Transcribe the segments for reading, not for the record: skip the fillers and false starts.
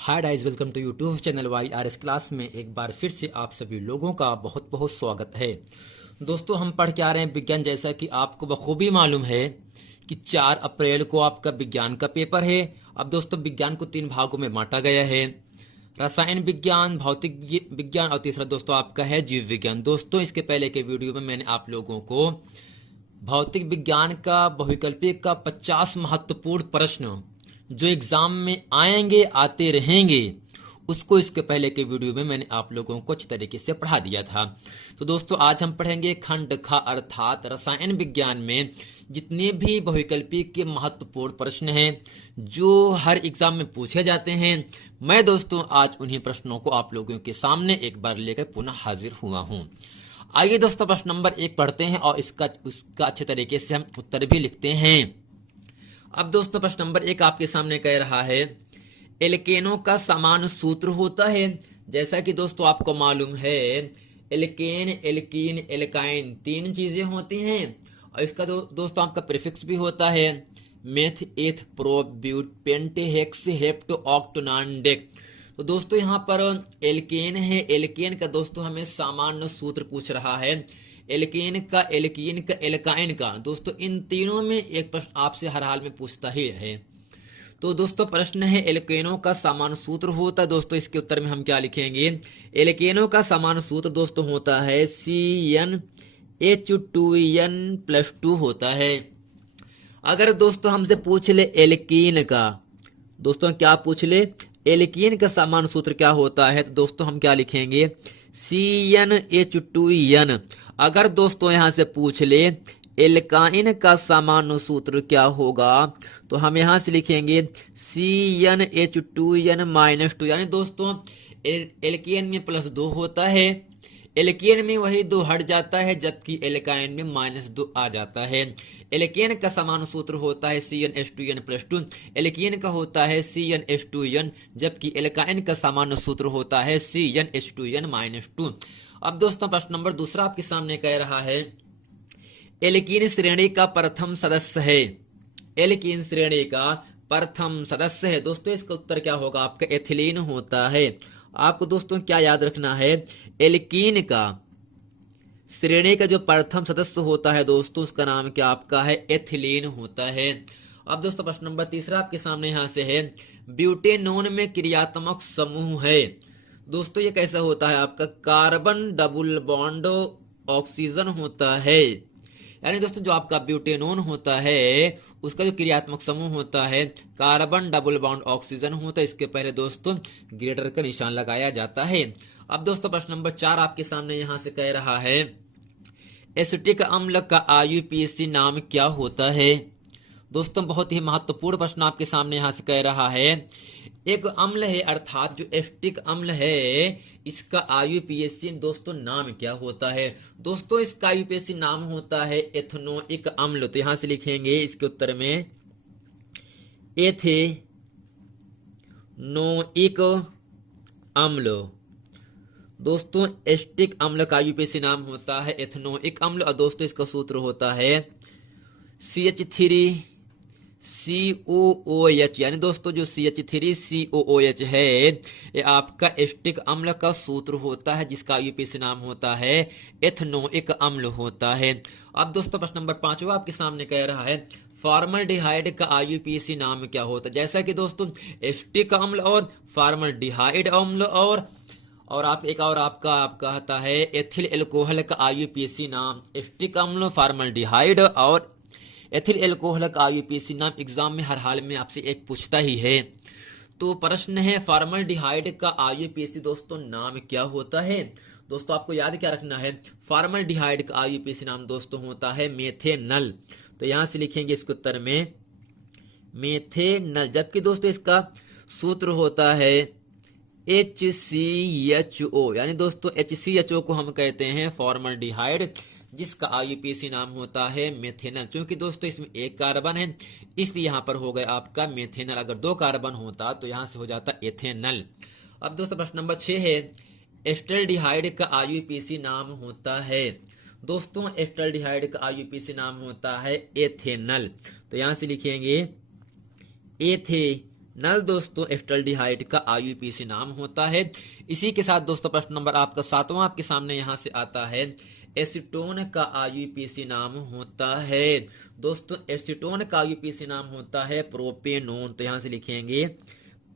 Hi guys, welcome to YouTube channel YRS class में एक बार फिर से आप सभी लोगों का बहुत बहुत स्वागत है। दोस्तों, हम पढ़ के आ रहे हैं विज्ञान। जैसा कि आपको बखूबी मालूम है कि 4 अप्रैल को आपका विज्ञान का पेपर है। अब दोस्तों, विज्ञान को 3 भागों में बांटा गया है: रसायन विज्ञान, भौतिक विज्ञान और तीसरा दोस्तों आपका है जीव विज्ञान। दोस्तों, इसके पहले के वीडियो में मैंने आप लोगों को भौतिक विज्ञान का बहुविकल्पीय का 50 महत्वपूर्ण प्रश्न जो एग्जाम में आएंगे, आते रहेंगे, उसको इसके पहले के वीडियो में मैंने आप लोगों को अच्छी तरीके से पढ़ा दिया था। तो दोस्तों, आज हम पढ़ेंगे खंड ख अर्थात रसायन विज्ञान में जितने भी बहुविकल्पीय के महत्वपूर्ण प्रश्न हैं जो हर एग्जाम में पूछे जाते हैं। मैं दोस्तों आज उन्हीं प्रश्नों को आप लोगों के सामने एक बार लेकर पुनः हाजिर हुआ हूं। आइए दोस्तों, प्रश्न नंबर 1 पढ़ते हैं और उसका अच्छे तरीके से हम उत्तर भी लिखते हैं। अब दोस्तों, प्रश्न नंबर 1 आपके सामने कह रहा है, एल्केनों का समान सूत्र होता है। जैसा कि दोस्तों आपको मालूम है, एल्केन, एल्कीन, एल्काइन 3 चीजें होती हैं और इसका दोस्तों आपका प्रीफिक्स भी होता है: meth, eth, pro, but, pent, hex, hept, oct, non, dec. तो दोस्तों यहाँ पर एल्केन है। एल्केन का दोस्तों हमें सामान्य सूत्र पूछ रहा है। एल्केन का, एल्कीन का, एल्काइन का। दोस्तों इन तीनों में एक प्रश्न आपसे हर हाल में पूछता ही है। तो दोस्तों प्रश्न है, एल्केनों का सामान्य सूत्र होता है। दोस्तों इसके उत्तर में हम क्या लिखेंगे? एल्केनों का सामान्य सूत्र दोस्तों होता है CnH2n+2 होता है। अगर दोस्तों हमसे पूछ ले एल्कीन का, दोस्तों क्या पूछ ले, एल्कीन का सामान्य सूत्र क्या होता है, तो दोस्तों हम क्या लिखेंगे? CnH2n। अगर दोस्तों यहां से पूछ ले एल्काइन का सामान्य सूत्र क्या होगा, तो हम यहां से लिखेंगे CnH2n-2। यानी दोस्तों एल्केन में +2 होता है, एल्केन में वही 2 हट जाता है, जबकि एल्काइन में -2 आ जाता है। एल्केन का समान सूत्र होता है CnH2n+2, एल्कीन का होता है CnH2n, जबकि एल्काइन का सामान्य सूत्र होता है CnH2n-2। अब दोस्तों प्रश्न नंबर 2 आपके सामने कह रहा है, एल्कीन श्रेणी का प्रथम सदस्य है। एल्कीन श्रेणी का प्रथम सदस्य है। दोस्तों इसका उत्तर क्या होगा? आपका एथिलीन होता है। आपको दोस्तों क्या याद रखना है? एल्कीन का श्रेणी का जो प्रथम सदस्य होता है दोस्तों, उसका नाम क्या आपका है? एथिलीन होता है। अब दोस्तों प्रश्न नंबर 3 आपके सामने यहां से है, ब्यूटेनोन में क्रियात्मक समूह है। दोस्तों ये कैसा होता है? आपका कार्बन डबल बॉन्ड ऑक्सीजन होता है। यानी दोस्तों जो आपका ब्यूटेनोन होता है उसका जो क्रियात्मक समूह होता है कार्बन डबल बॉन्ड ऑक्सीजन होता है। इसके पहले दोस्तों ग्रेटर का निशान लगाया जाता है। अब दोस्तों प्रश्न नंबर 4 आपके सामने यहां से कह रहा है, एसिटिक अम्ल का IUPAC नाम क्या होता है। दोस्तों बहुत ही महत्वपूर्ण प्रश्न आपके सामने यहां से कह रहा है, एक अम्ल है अर्थात जो एसिटिक अम्ल है, इसका IUPAC दोस्तों नाम क्या होता है। दोस्तों इसका IUPAC नाम होता है एथेनोइक अम्ल। तो यहां से लिखेंगे इसके उत्तर में एथेनोइक अम्ल। दोस्तों एसिटिक अम्ल का IUPAC नाम होता है एथेनोइक अम्ल और दोस्तों इसका सूत्र होता है CH3COOH। यानी दोस्तों जो CH3COOH है ये आपका एसिटिक अम्ल का सूत्र होता है, जिसका IUPAC नाम होता है एथेनोइक अम्ल होता है। अब दोस्तों प्रश्न नंबर 5 आपके सामने कह रहा है, फॉर्मल्डिहाइड का IUPAC नाम क्या होता है। जैसा कि दोस्तों एसिटिक अम्ल और फॉर्मल्डिहाइड अम्ल और आप एक और आपका आता है एथिल एल्कोहल का IUPAC नाम, एसिटिक अम्ल, फॉर्मल्डिहाइड और एथिल एल्कोहल का IUPAC नाम एग्जाम में हर हाल में आपसे एक पूछता ही है। तो प्रश्न है, फॉर्मल्डिहाइड का IUPAC दोस्तों नाम क्या होता है। दोस्तों आपको याद क्या रखना है? फॉर्मल्डिहाइड का IUPAC नाम दोस्तों होता है मेथेनल। तो यहां से लिखेंगे इसके उत्तर में मेथेनल, जबकि दोस्तों इसका सूत्र होता है HCHO। यानी दोस्तों HCHO को हम कहते हैं फॉर्मल्डिहाइड, जिसका IUPAC नाम होता है मेथेनल। क्योंकि दोस्तों इसमें 1 कार्बन है, इसलिए यहां पर हो गया आपका मेथेनल। अगर 2 कार्बन होता तो यहां से हो जाता एथेनल। अब दोस्तों प्रश्न नंबर 6 है, एस्टल्डिहाइड का IUPAC नाम होता है। दोस्तों एस्टल्डिहाइड का IUPAC नाम होता है एथेनल। तो यहां से लिखेंगे एथे नल दोस्तों एस्टल्डिहाइड का आईयूपीएसी नाम होता है। इसी के साथ दोस्तों प्रश्न नंबर आपका 7वां आपके सामने यहां से आता है। एसीटोन का आईयूपीएसी नाम होता है दोस्तों, एसीटोन का आईयूपीएसी नाम होता है प्रोपेनोन। तो यहां से लिखेंगे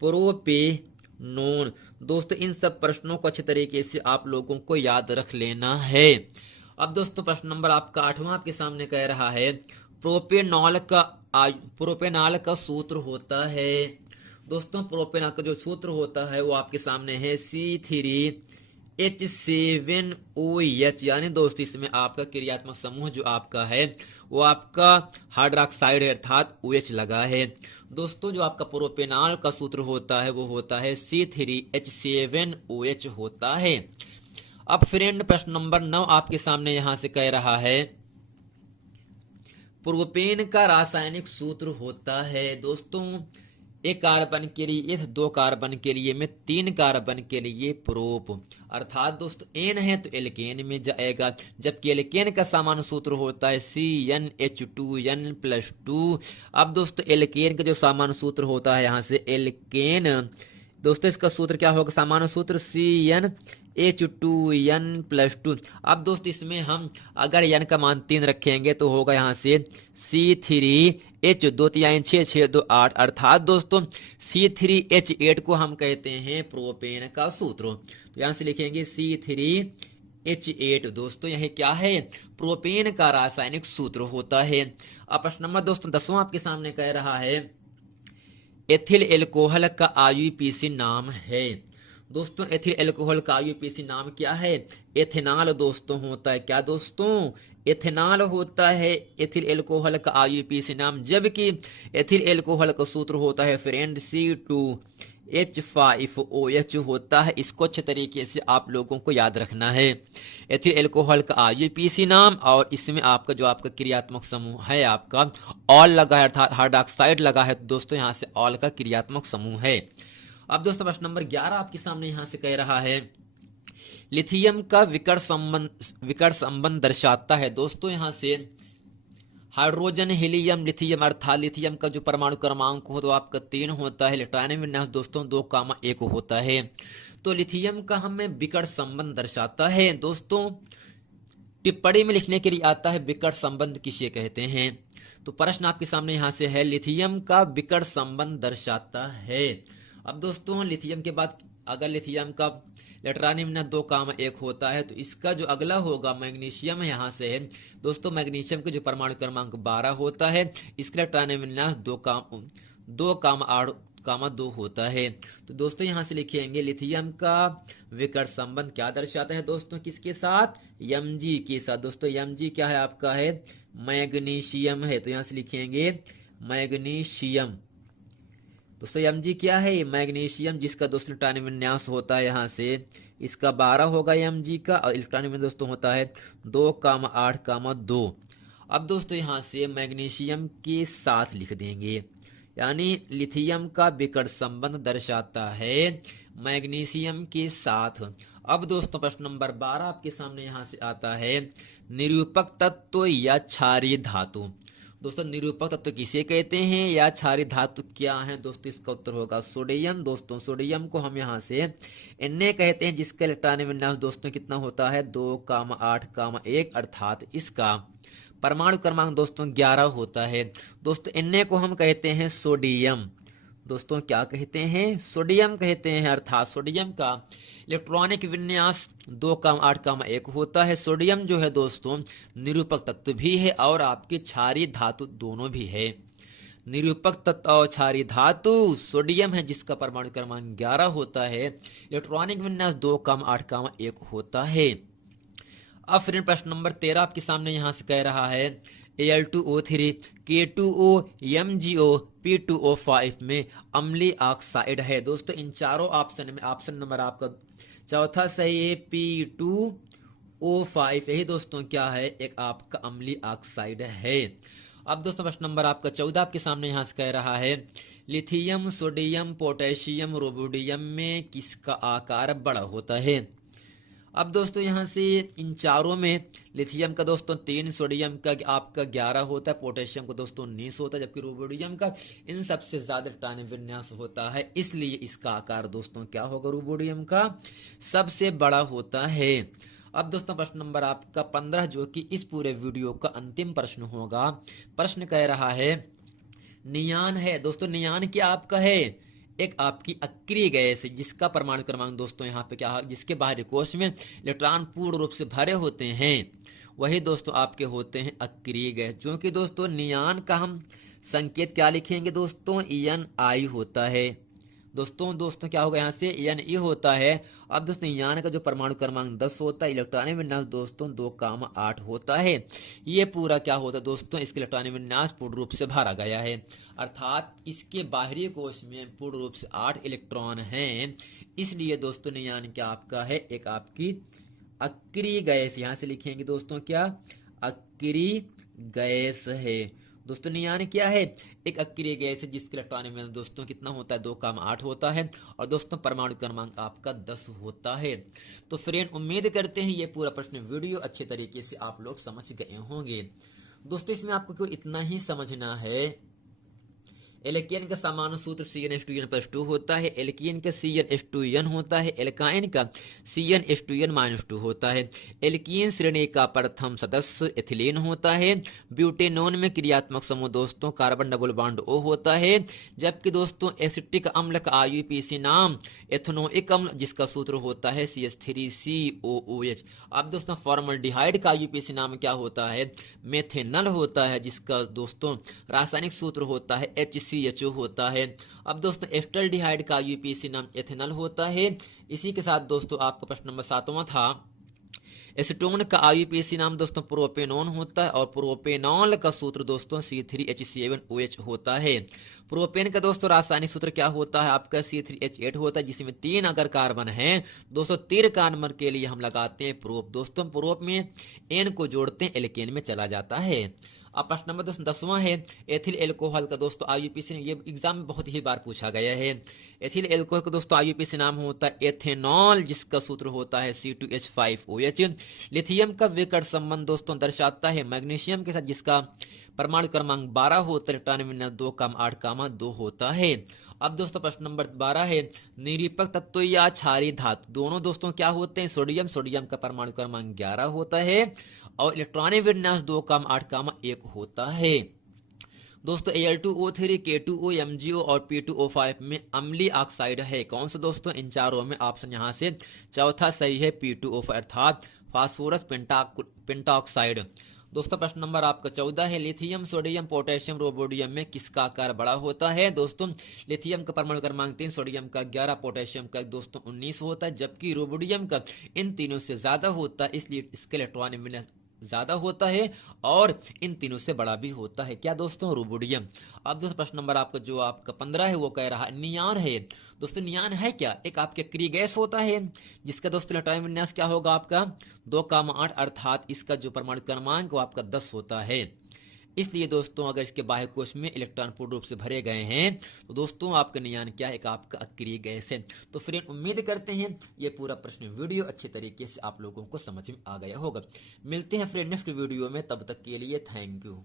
प्रोपेनोन। दोस्तों इन सब प्रश्नों को अच्छे तरीके से आप लोगों को याद रख लेना है। अब दोस्तों प्रश्न नंबर आपका 8वां आपके सामने कह रहा है प्रोपेनॉल का सूत्र होता है। दोस्तों प्रोपेनॉल का जो सूत्र होता है वो आपके सामने है C3H7OH, यानी दोस्तों इसमें आपका क्रियात्मक समूह जो आपका है वो आपका हाइड्रोक्साइड है अर्थात OH लगा है। दोस्तों जो आपका प्रोपेनॉल का सूत्र होता है वो होता है C3H7OH होता है। अब फ्रेंड प्रश्न नंबर 9 आपके सामने यहां से कह रहा है प्रोपेन का रासायनिक सूत्र होता है। दोस्तों एक कार्बन के लिए, 2 कार्बन के लिए में 3 कार्बन के लिए प्रोप, अर्थात दोस्तों एन है तो एल्केन में जाएगा, जबकि एल्केन का सामान्य सूत्र होता है CnH2n+2। अब दोस्तों एल्केन का जो सामान्य सूत्र होता है यहाँ से एल्केन, दोस्तों इसका सूत्र क्या होगा, सामान्य सूत्र CnH2n+2। अब दोस्त इसमें हम अगर n का मान 3 रखेंगे तो होगा यहाँ से C3H 2 3 6 6 2 8, अर्थात दोस्तों C3H8 को हम कहते हैं प्रोपेन का सूत्र। तो यहाँ से लिखेंगे C3H8 दोस्तों यह क्या है, प्रोपेन का रासायनिक सूत्र होता है। अब प्रश्न नंबर दोस्तों 10वां आपके सामने कह रहा है एथिल एल्कोहल का आईयूपीएसी नाम है। दोस्तों एथिल एल्कोहल का आईयूपीएसी नाम क्या है, एथेनॉल दोस्तों होता है। क्या दोस्तों, एथेनॉल होता है एथिल एल्कोहल का आईयूपीएसी नाम, जबकि एथिल एल्कोहल का सूत्र होता है फ्रेंड C2H5OH होता है। इसको अच्छे तरीके से आप लोगों को याद रखना है। एथिल एल्कोहल का आईयूपीएसी नाम और इसमें आपका जो आपका क्रियात्मक समूह है आपका ऑल लगा है अर्थात हाइड्रोक्साइड लगा है, तो दोस्तों यहाँ से ऑल का क्रियात्मक समूह है। अब दोस्तों प्रश्न नंबर 11 आपके सामने यहां से कह रहा है लिथियम का विकर्ण संबंध दर्शाता है। दोस्तों यहां से हाइड्रोजन हीलियम लिथियम, अर्थात लिथियम का जो परमाणु क्रमांक हो तो आपका 3 होता है, इलेक्ट्रॉनिक विन्यास दोस्तों 2,1 होता है। तो लिथियम का हमें विकर्ण संबंध दर्शाता है। दोस्तों टिप्पणी में लिखने के लिए आता है विकर्ण संबंध किसे कहते हैं। तो प्रश्न आपके सामने यहां से है लिथियम का विकर्ण संबंध दर्शाता है। अब दोस्तों लिथियम के बाद अगर लिथियम का इलेक्ट्रॉनिक विन्यास 2,1 होता है तो इसका जो अगला होगा मैग्नीशियम यहाँ से है। दोस्तों मैग्नीशियम का जो परमाणु क्रमांक 12 होता है, इसका इलेक्ट्रॉनिक विन्यास 2,2 होता है। तो दोस्तों यहाँ से लिखेंगे लिथियम का विकर्ण संबंध क्या दर्शाता है दोस्तों, किसके साथ, Mg के साथ। दोस्तों Mg क्या है आपका है, मैग्नीशियम है, तो यहाँ से लिखेंगे मैग्नीशियम। दोस्तों Mg क्या है, मैग्नीशियम, जिसका दोस्तों इलेक्ट्रॉनिक विन्यास होता है यहाँ से इसका 12 होगा Mg का, और इलेक्ट्रॉनिक विन्यास दोस्तों होता है 2,8,2। अब दोस्तों यहाँ से मैग्नीशियम के साथ लिख देंगे, यानी लिथियम का विकर्ण संबंध दर्शाता है मैग्नीशियम के साथ। अब दोस्तों प्रश्न नंबर 12 आपके सामने यहाँ से आता है निरूपक तत्व या क्षारीय धातु। दोस्तों निरूपक तत्व किसे कहते हैं या क्षारीय धातु क्या है, दोस्तों इसका उत्तर होगा सोडियम। दोस्तों सोडियम को हम यहाँ से Na कहते हैं, जिसका इलेक्ट्रॉनिक विन्यास दोस्तों कितना होता है 2,8,1, अर्थात इसका परमाणु क्रमांक दोस्तों 11 होता है। दोस्तों Na को हम कहते हैं सोडियम। दोस्तों क्या कहते हैं, सोडियम कहते हैं, अर्थात सोडियम का इलेक्ट्रॉनिक विन्यास 2,8,1 होता है। सोडियम जो है दोस्तों निरूपक तत्व भी है और आपके क्षारीय धातु दोनों भी है। निरूपक तत्व और क्षारीय धातु सोडियम है, जिसका परमाणु क्रमांक 11 होता है, इलेक्ट्रॉनिक विन्यास 2,8,1 होता है। अब फिर प्रश्न नंबर 13 आपके सामने यहां से कह रहा है Al2O3 K2O MgO P2O5 में अम्लीय ऑक्साइड है। दोस्तों इन चारों ऑप्शन में ऑप्शन नंबर आपका चौथा सही है P2O5, यही दोस्तों क्या है, एक आपका अम्लीय ऑक्साइड है। अब दोस्तों प्रश्न नंबर आपका 14 आपके सामने यहां से कह रहा है लिथियम सोडियम पोटेशियम रोबोडियम में किसका आकार बड़ा होता है। अब दोस्तों यहाँ से इन चारों में लिथियम का दोस्तों 3, सोडियम का आपका 11 होता है, पोटेशियम का दोस्तों 19 होता है, जबकि रुबोडियम का इन सबसे ज्यादा इलेक्ट्रॉनिक विन्यास होता है, इसलिए इसका आकार दोस्तों क्या होगा, रुबोडियम का सबसे बड़ा होता है। अब दोस्तों प्रश्न नंबर आपका 15 जो कि इस पूरे वीडियो का अंतिम प्रश्न होगा। प्रश्न कह रहा है नियान है। दोस्तों नियान क्या आपका है, एक आपकी अक्रिय गैस जिसका परमाणु क्रमांक दोस्तों यहाँ पे क्या, जिसके बाहरी कोश में इलेक्ट्रॉन पूर्ण रूप से भरे होते हैं, वही दोस्तों आपके होते हैं अक्रिय गैस। जो कि दोस्तों नियान का हम संकेत क्या लिखेंगे दोस्तों, NI होता है। दोस्तों क्या होगा यहाँ से, Ne होता है। अब दोस्तों यान का जो परमाणु क्रमांक 10 होता है, इलेक्ट्रॉनिक विन्यास दोस्तों 2,8 होता है। ये पूरा क्या होता है दोस्तों, इसके इलेक्ट्रॉनिक विन्यास पूर्ण रूप से भरा गया है, अर्थात इसके बाहरी कोश में पूर्ण रूप से 8 इलेक्ट्रॉन हैं। इसलिए दोस्तों नियान क्या आपका है, एक आपकी अक्रिय गैस, यहां से लिखेंगे दोस्तों क्या, अक्रिय गैस है। दोस्तों नियान क्या है, एक अक्रिय गैस है जिसके इलेक्ट्रॉनिक विन्यास दोस्तों कितना होता है, 2,8 होता है, और दोस्तों परमाणु क्रमांक आपका 10 होता है। तो फ्रेंड उम्मीद करते हैं ये पूरा प्रश्न वीडियो अच्छे तरीके से आप लोग समझ गए होंगे। दोस्तों इसमें आपको क्यों इतना ही समझना है, एल्केन का सामान्य सूत्र CnH2n+2 होता है, एल्कीन का CnH2n होता है, एल्काइन का CnH2n-2 होता है। एल्कीन श्रेणी का प्रथम सदस्य एथिलीन होता है। ब्यूटेनोन में क्रियात्मक समूह दोस्तों कार्बन डबल बॉन्ड O होता है, जबकि दोस्तों एसिटिक अम्ल का IUPAC नाम एथनोइक अम्ल जिसका सूत्र होता है CH3COOH। अब दोस्तों फॉर्मल्डिहाइड का IUPAC नाम क्या होता है, मेथेनल होता है, जिसका दोस्तों रासायनिक सूत्र होता है HCHO होता है। अब दोस्तों एस्टल्डिहाइड का IUPAC नाम एथेनल होता है। इसी के साथ दोस्तों आपका प्रश्न नंबर 7वां था, एसीटोन का IUPAC नाम दोस्तों प्रोपेनॉन होता है, और प्रोपेनॉल का सूत्र दोस्तों C3H7OH होता है। प्रोपेन का दोस्तों रासायनिक सूत्र क्या होता है आपका, C3H8 होता है, जिसमें 3 अगर कार्बन है दोस्तों, 3 कार्बन के लिए हम लगाते हैं प्रोप। दोस्तों प्रोप में N को जोड़ते हैं, एल्केन में चला जाता है। अब प्रश्न नंबर 10वां है, एथिल एल्कोहल का दोस्तों IUPAC, ये एग्जाम में बहुत ही बार पूछा गया है। एथिल एल्कोहल का दोस्तों IUPAC नाम होता है एथेनॉल, जिसका सूत्र होता है C2H5OH। लिथियम का विकर्ण संबंध दोस्तों दर्शाता है मैग्नीशियम के साथ, जिसका परमाणु क्रमांक 12 होता है, इलेक्ट्रॉनिक विन्यास 2,8,2 होता है। अब दोस्तों प्रश्न नंबर 12 है, निरीपक तत्व या क्षारीय धातु दोनों दोस्तों क्या होते हैं, सोडियम का परमाणु क्रमांक 11 होता है, और इलेक्ट्रॉनिक विन्यास 2,8,1 होता है। दोस्तों Al2O3, K2O, MgO और P2O5 में अम्लीय ऑक्साइड है, कौन सा दोस्तों, इन चारों में ऑप्शन यहाँ से चौथा सही है, P2O5 अर्थात फास्फोरस पेंटाऑक्साइड। दोस्तों प्रश्न नंबर आपका 14 है, लिथियम, सोडियम, पोटेशियम, रुबोडियम में किसका आकार बड़ा होता है। दोस्तों लिथियम का परमाणु क्रमांक 3, सोडियम का 11, पोटेशियम का दोस्तों 19 होता है, जबकि रुबोडियम का इन तीनों से ज्यादा होता है, इसलिए इसके इलेक्ट्रॉनिक विन्यास ज्यादा होता है, और इन तीनों से बड़ा भी होता है, क्या दोस्तों, रुबोडियम। अब दोस्तों प्रश्न नंबर आपका जो आपका 15 है, वो कह रहा है नियान है। दोस्तों नियान है क्या, एक आपके अक्रिय गैस होता है, जिसका दोस्तों इलेक्ट्रॉनिक विन्यास क्या होगा आपका 2,8, अर्थात इसका जो परमाणु क्रमांक वो आपका 10 होता है। इसलिए दोस्तों अगर इसके बाह्य कोश में इलेक्ट्रॉन पूर्ण रूप से भरे गए हैं, तो दोस्तों आपका नियान क्या है, एक आपका अक्रिय गैस है। तो फ्रेंड उम्मीद करते हैं ये पूरा प्रश्न वीडियो अच्छे तरीके से आप लोगों को समझ में आ गया होगा। मिलते हैं फ्रेंड नेक्स्ट वीडियो में, तब तक के लिए थैंक यू।